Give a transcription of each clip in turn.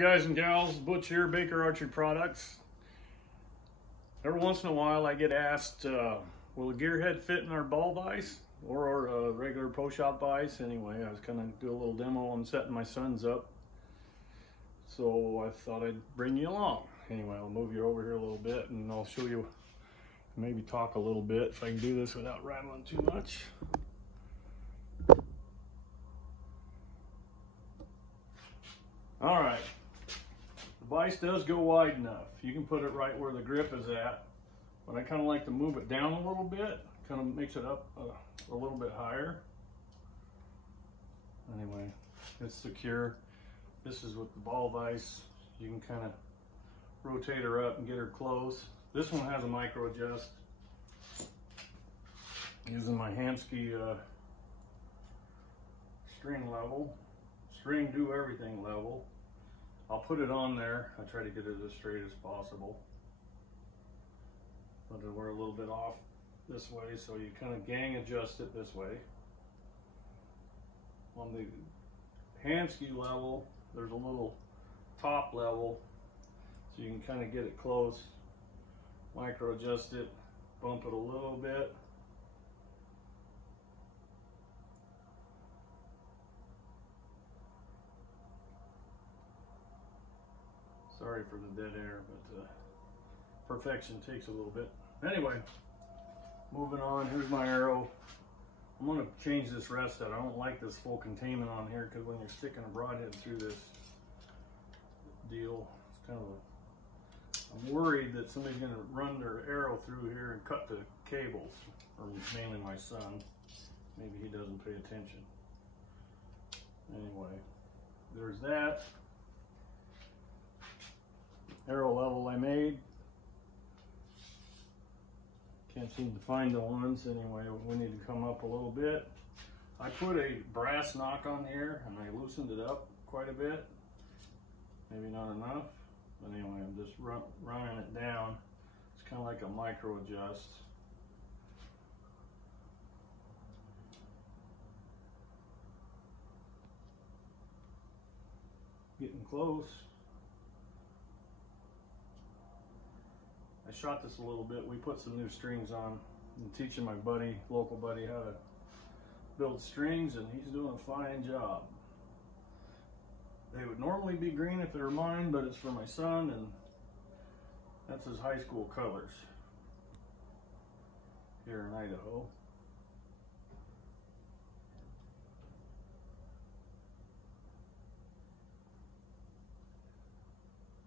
Guys and gals, Butch here, Baker Archery Products. Every once in a while I get asked, will a gearhead fit in our ball vise or a regular pro shop vise? Anyway, I was gonna do a little demo. I'm setting my sons up, so I thought I'd bring you along. Anyway, I'll move you over here a little bit and I'll show you, maybe talk a little bit if I can do this without rattling too much. All right. The vise does go wide enough. You can put it right where the grip is at, but I kind of like to move it down a little bit, kind of makes it up a little bit higher. Anyway, it's secure. This is with the ball vise. You can kind of rotate her up and get her close. This one has a micro adjust. Using my Hansky string level. String do everything level. I'll put it on there. I try to get it as straight as possible. But we're a little bit off this way, so you kind of gang adjust it this way. On the Hansky level, there's a little top level, so you can kind of get it close, micro adjust it, bump it a little bit. Sorry for the dead air, but perfection takes a little bit. Anyway, moving on, here's my arrow. I'm going to change this rest out. I don't like this full containment on here because when you're sticking a broadhead through this deal, it's kind of I'm worried that somebody's going to run their arrow through here and cut the cables, or mainly my son. Maybe he doesn't pay attention. Anyway, there's that. Arrow level I made. Can't seem to find the ones. Anyway, we need to come up a little bit. I put a brass knock on here and I loosened it up quite a bit. Maybe not enough. But anyway, I'm just running it down. It's kind of like a micro adjust. Getting close. I shot this a little bit. We put some new strings on. I'm teaching my buddy, local buddy, how to build strings, and he's doing a fine job. They would normally be green if they were mine, but it's for my son, and that's his high school colors here in Idaho.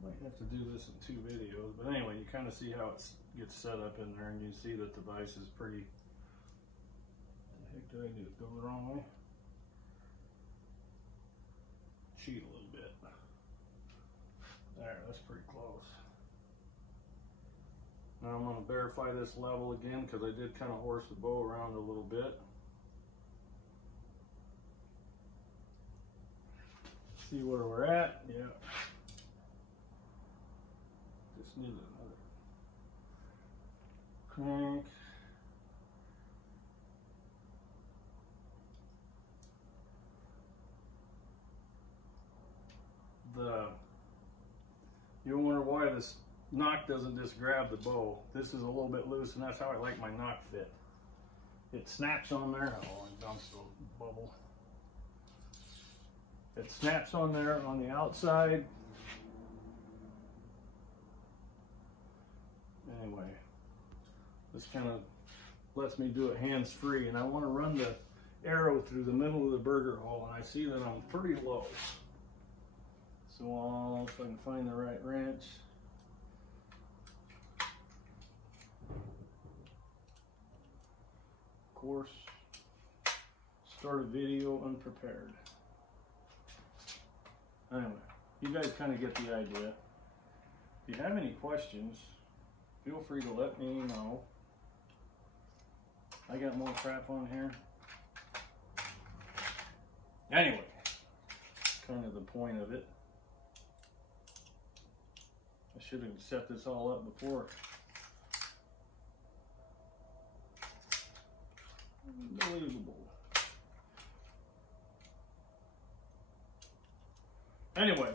Might have to do this in 2 videos, but anyway, you kind of see how it gets set up in there, and you see that the vise is pretty. What the heck did I do? Go the wrong way? Cheat a little bit. There, that's pretty close. Now I'm going to verify this level again because I did kind of horse the bow around a little bit. See where we're at. Yeah. Need another crank. You'll wonder why this knock doesn't just grab the bow. This is a little bit loose, and that's how I like my knock fit. It snaps on there. Oh, I bounced a bubble. It snaps on there on the outside. Anyway, this kind of lets me do it hands-free, and I want to run the arrow through the middle of the burger hole, and I see that I'm pretty low. So I'll, if I can find the right wrench. Of course, start a video unprepared. Anyway, you guys kind of get the idea. If you have any questions, feel free to let me know. I got more crap on here. Anyway, kind of the point of it. I should have set this all up before. Unbelievable. Anyway,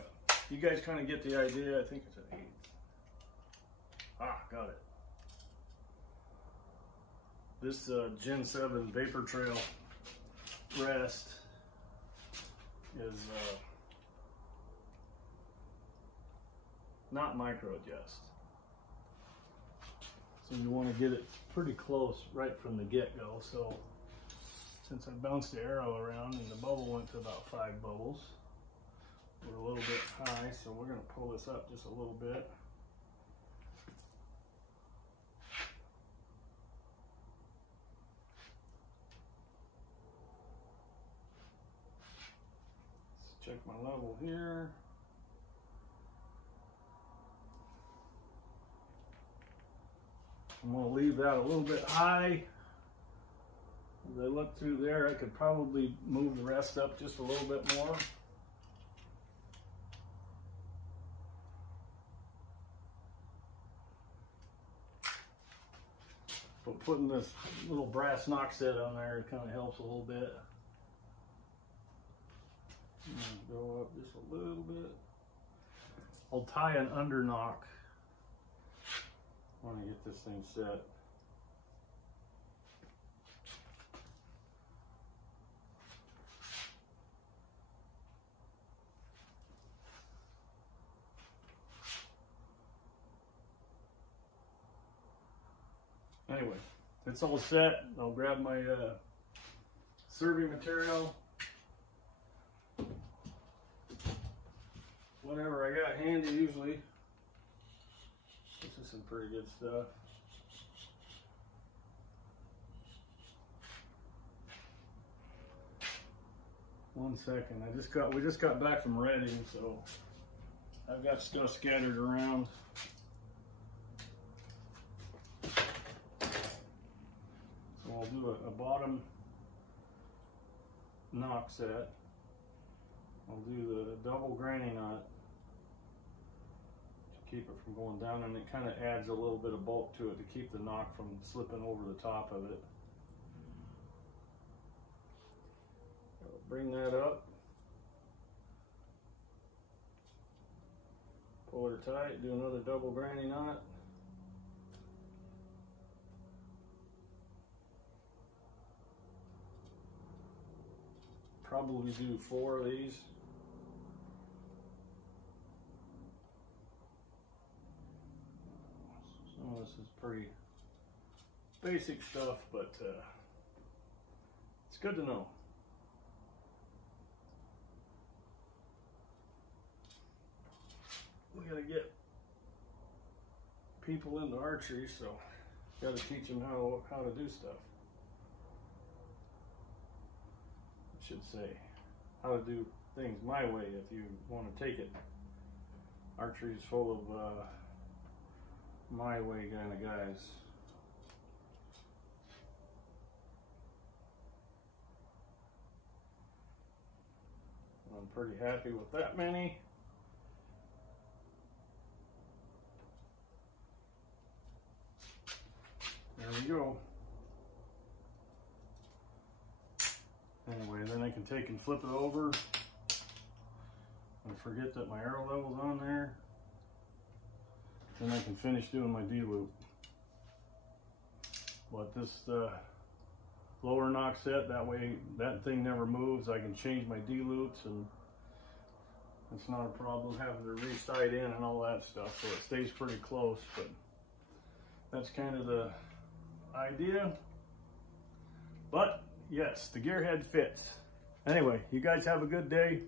you guys kind of get the idea. I think it's an 8. Ah, got it. This Gen 7 Vapor Trail rest is not micro adjust. So you want to get it pretty close right from the get-go. So since I bounced the arrow around and the bubble went to about 5 bubbles, we're a little bit high, so we're going to pull this up just a little bit. Let's check my level here. I'm going to leave that a little bit high. As I look through there, I could probably move the rest up just a little bit more. But putting this little brass knock set on there kind of helps a little bit. Go up just a little bit. I'll tie an under knock. I want to get this thing set. Anyway, it's all set. I'll grab my serving material. Whatever I got handy usually. This is some pretty good stuff. One second, we just got back from Reading, so I've got stuff scattered around. So I'll do a bottom knock set. I'll do the double granny knot to keep it from going down, and it kind of adds a little bit of bulk to it to keep the knock from slipping over the top of it. I'll bring that up, pull her tight, do another double granny knot. Probably do 4 of these. Some of this is pretty basic stuff, but it's good to know. We gotta get people into archery, so gotta teach them how to do stuff. I should say how to do things my way if you want to take it. Archery is full of my way kind of guys. I'm pretty happy with that many. There we go. Anyway, then I can take and flip it over and forget that my arrow level's on there. Then I can finish doing my D-loop. But this lower knock set, that way that thing never moves. I can change my D-loops, and it's not a problem having to re-sight in and all that stuff, so it stays pretty close. But that's kind of the idea. But yes, the Gearhead fits. Anyway, you guys have a good day.